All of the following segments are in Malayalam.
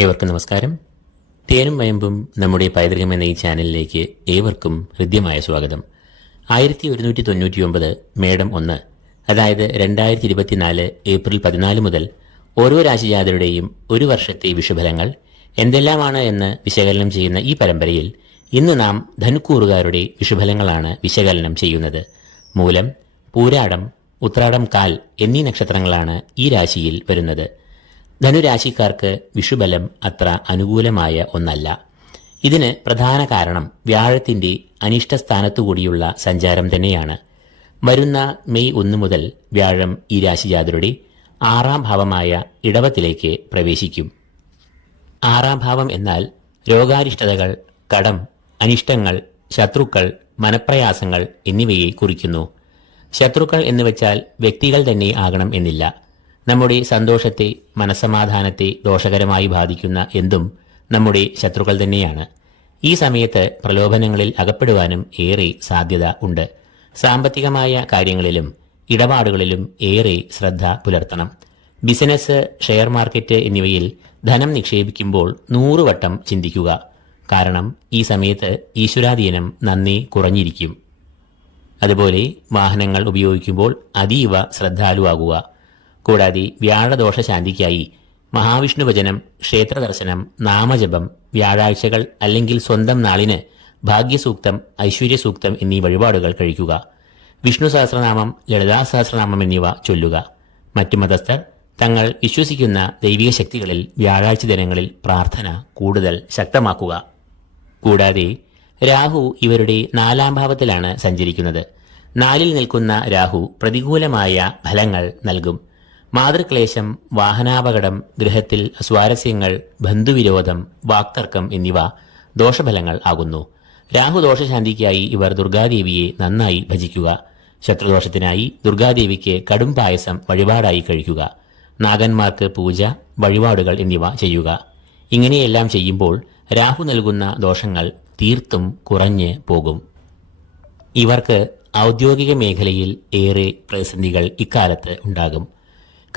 ഏവർക്കും നമസ്കാരം. തേനും വയമ്പും നമ്മുടെ പൈതൃകം എന്ന ഈ ചാനലിലേക്ക് ഏവർക്കും ഹൃദ്യമായ സ്വാഗതം. ആയിരത്തി ഒരുന്നൂറ്റി തൊണ്ണൂറ്റിയൊമ്പത് മേഡം ഒന്ന് അതായത് രണ്ടായിരത്തി ഇരുപത്തിനാല് ഏപ്രിൽ പതിനാല് മുതൽ ഓരോ രാശിജാതരുടെയും ഒരു വർഷത്തെ വിഷുഫലങ്ങൾ എന്തെല്ലാമാണ് എന്ന് വിശകലനം ചെയ്യുന്ന ഈ പരമ്പരയിൽ ഇന്ന് നാം ധനുക്കൂറുകാരുടെ വിഷുഫലങ്ങളാണ് വിശകലനം ചെയ്യുന്നത്. മൂലം പൂരാടം ഉത്രാടം കാൽ എന്നീ നക്ഷത്രങ്ങളാണ് ഈ രാശിയിൽ വരുന്നത്. ധനുരാശിക്കാർക്ക് വിഷുബലം അത്ര അനുകൂലമായ ഒന്നല്ല. ഇതിന് പ്രധാന കാരണം വ്യാഴത്തിന്റെ അനിഷ്ടസ്ഥാനത്തുകൂടിയുള്ള സഞ്ചാരം തന്നെയാണ്. വരുന്ന മെയ് ഒന്ന് മുതൽ വ്യാഴം ഈ രാശിജാതരുടെ ആറാം ഭാവമായ ഇടവത്തിലേക്ക് പ്രവേശിക്കും. ആറാം ഭാവം എന്നാൽ രോഗാരിഷ്ടതകൾ കടം അനിഷ്ടങ്ങൾ ശത്രുക്കൾ മനപ്രയാസങ്ങൾ എന്നിവയെ കുറിക്കുന്നു. ശത്രുക്കൾ എന്ന് വെച്ചാൽ വ്യക്തികൾ തന്നെ ആകണം എന്നില്ല. നമ്മുടെ സന്തോഷത്തെ മനസമാധാനത്തെ ദോഷകരമായി ബാധിക്കുന്ന എന്തും നമ്മുടെ ശത്രുക്കൾ തന്നെയാണ്. ഈ സമയത്ത് പ്രലോഭനങ്ങളിൽ അകപ്പെടുവാനും ഏറെ സാധ്യത ഉണ്ട്. സാമ്പത്തികമായ കാര്യങ്ങളിലും ഇടപാടുകളിലും ഏറെ ശ്രദ്ധ പുലർത്തണം. ബിസിനസ് ഷെയർ മാർക്കറ്റ് എന്നിവയിൽ ധനം നിക്ഷേപിക്കുമ്പോൾ നൂറുവട്ടം ചിന്തിക്കുക. കാരണം ഈ സമയത്ത് ഈശ്വരാധീനം നന്ദി കുറഞ്ഞിരിക്കും. അതുപോലെ വാഹനങ്ങൾ ഉപയോഗിക്കുമ്പോൾ അതീവ ശ്രദ്ധാലുവാകുക. കൂടാതെ വ്യാഴദോഷ ശാന്തിക്കായി മഹാവിഷ്ണു ഭജനം ക്ഷേത്ര ദർശനം നാമജപം വ്യാഴാഴ്ചകൾ അല്ലെങ്കിൽ സ്വന്തം നാളിന് ഭാഗ്യസൂക്തം ഐശ്വര്യസൂക്തം എന്നീ വഴിപാടുകൾ കഴിക്കുക. വിഷ്ണു സഹസ്രനാമം ലളിതാ സഹസ്രനാമം എന്നിവ ചൊല്ലുക. മറ്റു മതസ്ഥർ തങ്ങൾ വിശ്വസിക്കുന്ന ദൈവിക ശക്തികളിൽ വ്യാഴാഴ്ച ദിനങ്ങളിൽ പ്രാർത്ഥന കൂടുതൽ ശക്തമാക്കുക. കൂടാതെ രാഹു ഇവരുടെ നാലാം ഭാവത്തിലാണ് സഞ്ചരിക്കുന്നത്. നാലിൽ നിൽക്കുന്ന രാഹു പ്രതികൂലമായ ഫലങ്ങൾ നൽകും. മാതൃക്ലേശം വാഹനാപകടം ഗൃഹത്തിൽ സ്വാരസ്യങ്ങൾ ബന്ധുവിരോധം വാക്തർക്കം എന്നിവ ദോഷഫലങ്ങൾ ആകുന്നു. രാഹു ദോഷശാന്തിക്കായി ഇവർ ദുർഗാദേവിയെ നന്നായി ഭജിക്കുക. ശത്രുദോഷത്തിനായി ദുർഗാദേവിക്ക് കടും പായസം വഴിപാടായി കഴിക്കുക. നാഗന്മാർക്ക് പൂജ വഴിപാടുകൾ എന്നിവ ചെയ്യുക. ഇങ്ങനെയെല്ലാം ചെയ്യുമ്പോൾ രാഹു നൽകുന്ന ദോഷങ്ങൾ തീർത്തും കുറഞ്ഞ് പോകും. ഇവർക്ക് ഔദ്യോഗിക മേഖലയിൽ ഏറെ പ്രതിസന്ധികൾ ഇക്കാലത്ത് ഉണ്ടാകും.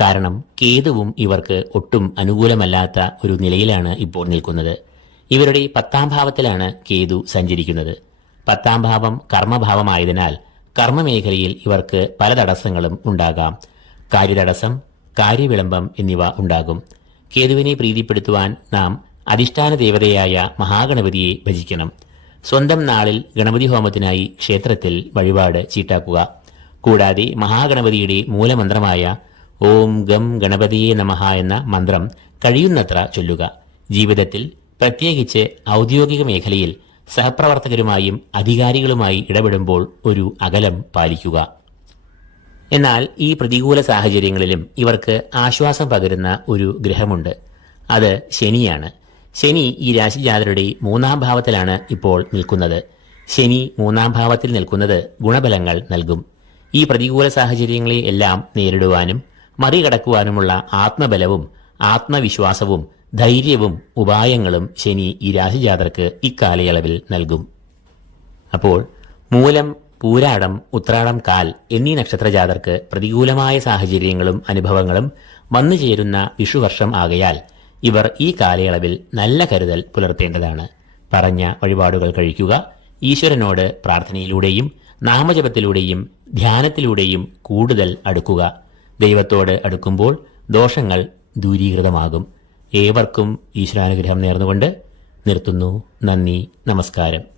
കാരണം കേതുവും ഇവർക്ക് ഒട്ടും അനുകൂലമല്ലാത്ത ഒരു നിലയിലാണ് ഇപ്പോൾ നിൽക്കുന്നത്. ഇവരുടെ പത്താം ഭാവത്തിലാണ് കേതു സഞ്ചരിക്കുന്നത്. പത്താം ഭാവം കർമ്മഭാവമായതിനാൽ കർമ്മമേഖലയിൽ ഇവർക്ക് പല തടസ്സങ്ങളും ഉണ്ടാകാം. കാര്യതടസ്സം കാര്യവിളംബം എന്നിവ ഉണ്ടാകും. കേതുവിനെ പ്രീതിപ്പെടുത്തുവാൻ നാം അധിഷ്ഠാന ദേവതയായ മഹാഗണപതിയെ ഭജിക്കണം. സ്വന്തം നാളിൽ ഗണപതി ഹോമത്തിനായി ക്ഷേത്രത്തിൽ വഴിപാട് ചീട്ടാക്കുക. കൂടാതെ മഹാഗണപതിയുടെ മൂലമന്ത്രമായ ഓം ഗം ഗണപതിയെ നമഹ എന്ന മന്ത്രം കഴിയുന്നത്ര ചൊല്ലുക. ജീവിതത്തിൽ പ്രത്യേകിച്ച് ഔദ്യോഗിക മേഖലയിൽ സഹപ്രവർത്തകരുമായും അധികാരികളുമായി ഇടപെടുമ്പോൾ ഒരു അകലം പാലിക്കുക. എന്നാൽ ഈ പ്രതികൂല സാഹചര്യങ്ങളിലും ഇവർക്ക് ആശ്വാസം പകരുന്ന ഒരു ഗ്രഹമുണ്ട്. അത് ശനിയാണ്. ശനി ഈ രാശിജാതരുടെ മൂന്നാം ഭാവത്തിലാണ് ഇപ്പോൾ നിൽക്കുന്നത്. ശനി മൂന്നാം ഭാവത്തിൽ നിൽക്കുന്നത് ഗുണബലങ്ങൾ നൽകും. ഈ പ്രതികൂല സാഹചര്യങ്ങളെ എല്ലാം നേരിടുവാനും മറികടക്കുവാനുമുള്ള ആത്മബലവും ആത്മവിശ്വാസവും ധൈര്യവും ഉപായങ്ങളും ശനി ഈ രാശിജാതർക്ക് ഇക്കാലയളവിൽ നൽകും. അപ്പോൾ മൂലം പൂരാടം ഉത്രാടം കാൽ എന്നീ നക്ഷത്രജാതർക്ക് പ്രതികൂലമായ സാഹചര്യങ്ങളും അനുഭവങ്ങളും വന്നു ചേരുന്ന വിഷുവർഷം ആകയാൽ ഇവർ ഈ കാലയളവിൽ നല്ല കരുതൽ പുലർത്തേണ്ടതാണ്. പറഞ്ഞ വഴിപാടുകൾ കഴിക്കുക ഈശ്വരനോട് പ്രാർത്ഥനയിലൂടെയും നാമജപത്തിലൂടെയും ധ്യാനത്തിലൂടെയും കൂടുതൽ അടുക്കുക. ദൈവത്തോട് അടുക്കുമ്പോൾ ദോഷങ്ങൾ ദൂരീകൃതമാകും. ഏവർക്കും ഈശ്വരാനുഗ്രഹം നേർന്നുകൊണ്ട് നിർത്തുന്നു. നന്ദി നമസ്കാരം.